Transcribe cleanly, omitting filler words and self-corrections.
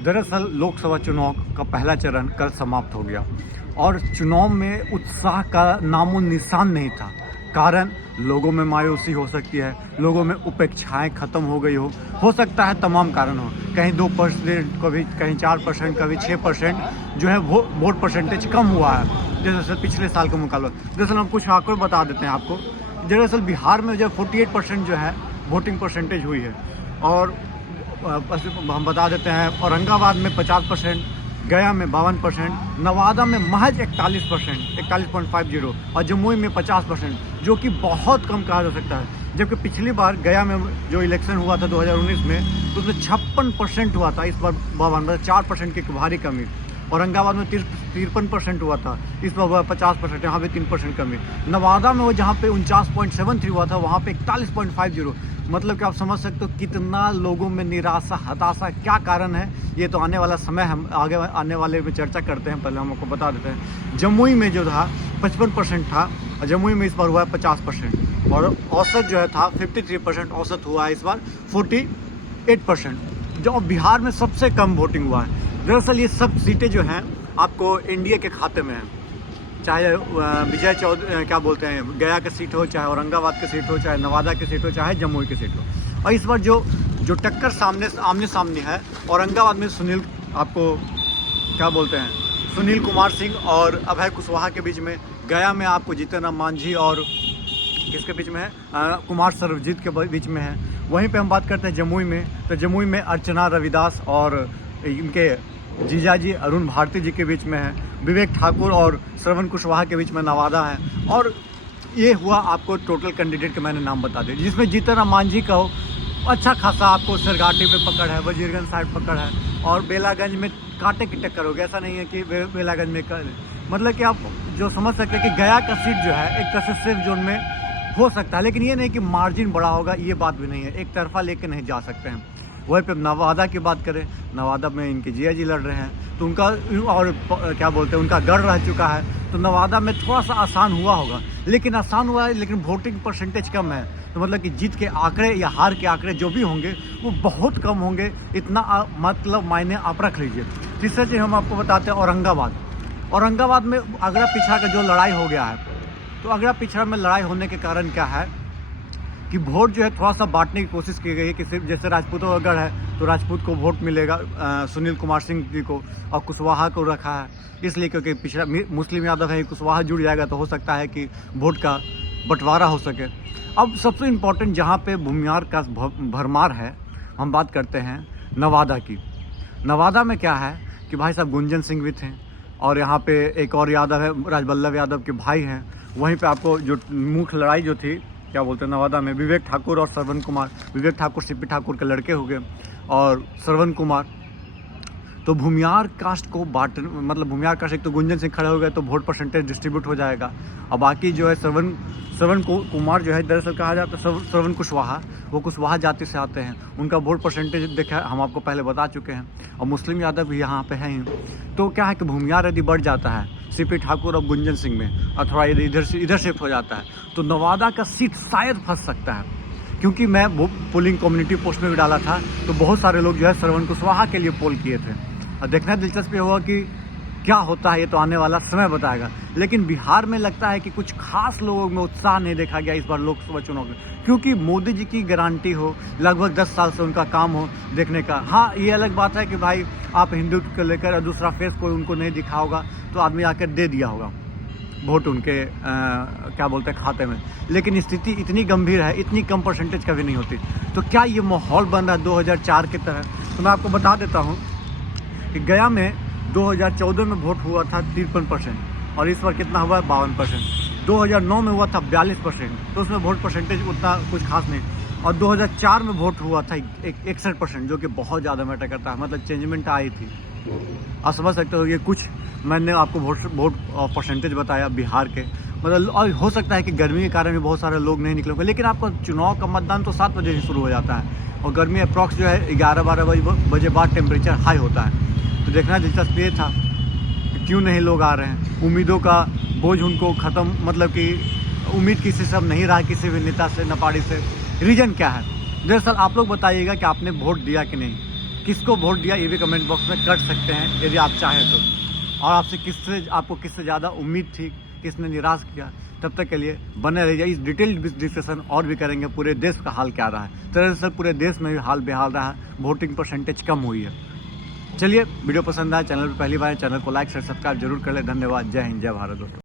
दरअसल लोकसभा चुनाव का पहला चरण कल समाप्त हो गया और चुनाव में उत्साह का नामो निशान नहीं था। कारण लोगों में मायूसी हो सकती है, लोगों में उपेक्षाएं खत्म हो गई हो सकता है तमाम कारण हो। कहीं 2%, कभी कहीं 4%, कभी 6% जो है वोट परसेंटेज कम हुआ है जैसे पिछले साल का मुकाबला। दरअसल हम कुछ आंकड़े बता देते हैं आपको। दरअसल बिहार में जो 48% जो है वोटिंग परसेंटेज हुई है और हम बता देते हैं औरंगाबाद में 50%, गया में 52%, नवादा में महज 41%, 41.50 और जमुई में 50%, जो कि बहुत कम कहा जा सकता है। जबकि पिछली बार गया में जो इलेक्शन हुआ था 2019 में तो उसमें 56% हुआ था, इस बार 52, 4% की भारी कमी। औरंगाबाद में 53% हुआ था, इस बार हुआ 50%, यहाँ पे 3% कमी। नवादा में वो जहाँ पे 49.73 हुआ था वहाँ पे 41.50। मतलब कि आप समझ सकते हो कितना लोगों में निराशा, हताशा, क्या कारण है। ये तो आने वाला समय हम आगे आने वाले में चर्चा करते हैं, पहले हम आपको बता देते हैं। जमुई में जो था 55% था और जमुई में इस बार हुआ है 50% और औसत जो है था 53%, औसत हुआ है इस बार 48%। जो बिहार में सबसे कम वोटिंग हुआ है। दरअसल ये सब सीटें जो हैं आपको एनडीए के खाते में हैं, चाहे विजय चौधरी क्या बोलते हैं गया की सीट हो, चाहे औरंगाबाद की सीट हो, चाहे नवादा की सीट हो, चाहे जमुई की सीट हो। और इस बार जो टक्कर आमने सामने है, औरंगाबाद में सुनील आपको क्या बोलते हैं सुनील कुमार सिंह और अभय कुशवाहा के बीच में, गया में आपको जीतन राम मांझी और किसके बीच में है, कुमार सर्वजीत के बीच में है। वहीं पे हम बात करते हैं जमुई में, तो जमुई में अर्चना रविदास और इनके जीजाजी अरुण भारती जी के बीच में है। विवेक ठाकुर और श्रवण कुशवाहा के बीच में नवादा है। और ये हुआ आपको टोटल कैंडिडेट के मैंने नाम बता दिए, जिसमें जीतन राम मांझी का हो अच्छा खासा आपको सरगाटी में पकड़ है, वजीरगंज साइड पकड़ है और बेलागंज में कांटे की टक्कर होगी। ऐसा नहीं है कि बेलागंज में मतलब कि आप जो समझ सकते हैं कि गया का सीट जो है एक तरह से सेफ जोन में हो सकता है, लेकिन ये नहीं कि मार्जिन बड़ा होगा, ये बात भी नहीं है। एक तरफा लेके नहीं जा सकते हैं। वहीं पे नवादा की बात करें, नवादा में इनके जिया जी लड़ रहे हैं तो उनका और क्या बोलते हैं उनका गढ़ रह चुका है, तो नवादा में थोड़ा सा आसान हुआ होगा, लेकिन आसान हुआ है लेकिन वोटिंग परसेंटेज कम है। तो मतलब कि जीत के आंकड़े या हार के आंकड़े जो भी होंगे वो बहुत कम होंगे, इतना मतलब मायने आप रख लीजिए। तीसरा चीज़ हम आपको बताते हैं औरंगाबाद में अगड़ा पिछड़ा का जो लड़ाई हो गया है, तो अगड़ा पिछड़ा में लड़ाई होने के कारण क्या है कि वोट जो है थोड़ा सा बांटने की कोशिश की गई है कि सिर्फ जैसे राजपूतों का गढ़ है तो राजपूत को वोट मिलेगा सुनील कुमार सिंह जी को, और कुशवाहा को रखा है इसलिए क्योंकि पिछड़ा मुस्लिम यादव है, कुशवाहा जुड़ जाएगा तो हो सकता है कि वोट का बंटवारा हो सके। अब सबसे इम्पोर्टेंट जहाँ पे भूमियार का भरमार है, हम बात करते हैं नवादा की। नवादा में क्या है कि भाई साहब गुंजन सिंह भी थे और यहाँ पे एक और यादव है, राजबल्लभ यादव के भाई हैं। वहीं पे आपको जो मुख्य लड़ाई जो थी क्या बोलते हैं नवादा में, विवेक ठाकुर और श्रवण कुमार, विवेक ठाकुर सीपी ठाकुर के लड़के हो गए और श्रवण कुमार। तो भूमियार कास्ट को मतलब भूमियार कास्ट एक तो गुंजन सिंह खड़े हो गए तो वोट परसेंटेज डिस्ट्रीब्यूट हो जाएगा। और बाकी जो है श्रवण कुमार जो है दरअसल कहा जाता है श्रवण कुशवाहा, वो कुशवाहा जाति से आते हैं, उनका वोट परसेंटेज देखा हम आपको पहले बता चुके हैं। और मुस्लिम यादव भी यहाँ पे हैं ही। तो क्या है कि भूमियार यदि बढ़ जाता है सीपी ठाकुर और गुंजन सिंह में और थोड़ा यदि इधर शिफ्ट हो जाता है तो नवादा का सीट शायद फंस सकता है। क्योंकि मैं वो पोलिंग कम्युनिटी पोस्ट में भी डाला था तो बहुत सारे लोग जो है श्रवण कुशवाहा के लिए पोल किए थे। और देखना दिलचस्पी होगा कि क्या होता है, ये तो आने वाला समय बताएगा। लेकिन बिहार में लगता है कि कुछ खास लोगों में उत्साह नहीं देखा गया इस बार लोकसभा चुनाव में, क्योंकि मोदी जी की गारंटी हो, लगभग 10 साल से उनका काम हो देखने का। हाँ, ये अलग बात है कि भाई आप हिंदुत्व को लेकर और दूसरा फेस कोई उनको नहीं दिखा होगा तो आदमी आकर दे दिया होगा वोट उनके क्या बोलते हैं खाते में। लेकिन स्थिति इतनी गंभीर है, इतनी कम परसेंटेज कभी नहीं होती। तो क्या ये माहौल बन रहा है 2004 की तरह? तो मैं आपको बता देता हूँ कि गया में 2014 में वोट हुआ था 53% और इस बार कितना हुआ है 52%। 2009 में हुआ था 42%, तो उसमें वोट परसेंटेज उतना कुछ खास नहीं। और 2004 में वोट हुआ था 61%, जो कि बहुत ज़्यादा मैटर करता है, मतलब चेंजमेंट आई थी। आप समझ सकते हो ये कुछ मैंने आपको वोट परसेंटेज बताया बिहार के, मतलब और हो सकता है कि गर्मी के कारण भी बहुत सारे लोग नहीं निकले होंगे। लेकिन आपका चुनाव का मतदान तो 7 बजे से शुरू हो जाता है और गर्मी अप्रॉक्स जो है 11-12 बजे बाद टेम्परेचर हाई होता है। तो देखना दिलचस्प ये था कि क्यों नहीं लोग आ रहे हैं। उम्मीदों का बोझ उनको ख़त्म, मतलब कि उम्मीद किसी से अब नहीं रहा, किसी भी नेता से, नपाड़ी से। रीज़न क्या है? दरअसल आप लोग बताइएगा कि आपने वोट दिया कि नहीं। किसको वोट दिया ये भी कमेंट बॉक्स में कर सकते हैं यदि आप चाहें तो। और आपको किससे ज़्यादा उम्मीद थी, किसने निराश किया। तब तक के लिए बने रहिए, इस डिटेल्ड डिस्कशन और भी करेंगे पूरे देश का हाल क्या रहा है। दरअसल पूरे देश में भी हाल बेहाल रहा है, वोटिंग परसेंटेज कम हुई है। चलिए, वीडियो पसंद आए, चैनल पर पहली बार चैनल को लाइक शेयर सब्सक्राइब जरूर कर ले। धन्यवाद। जय हिंद, जय भारत दोस्तों।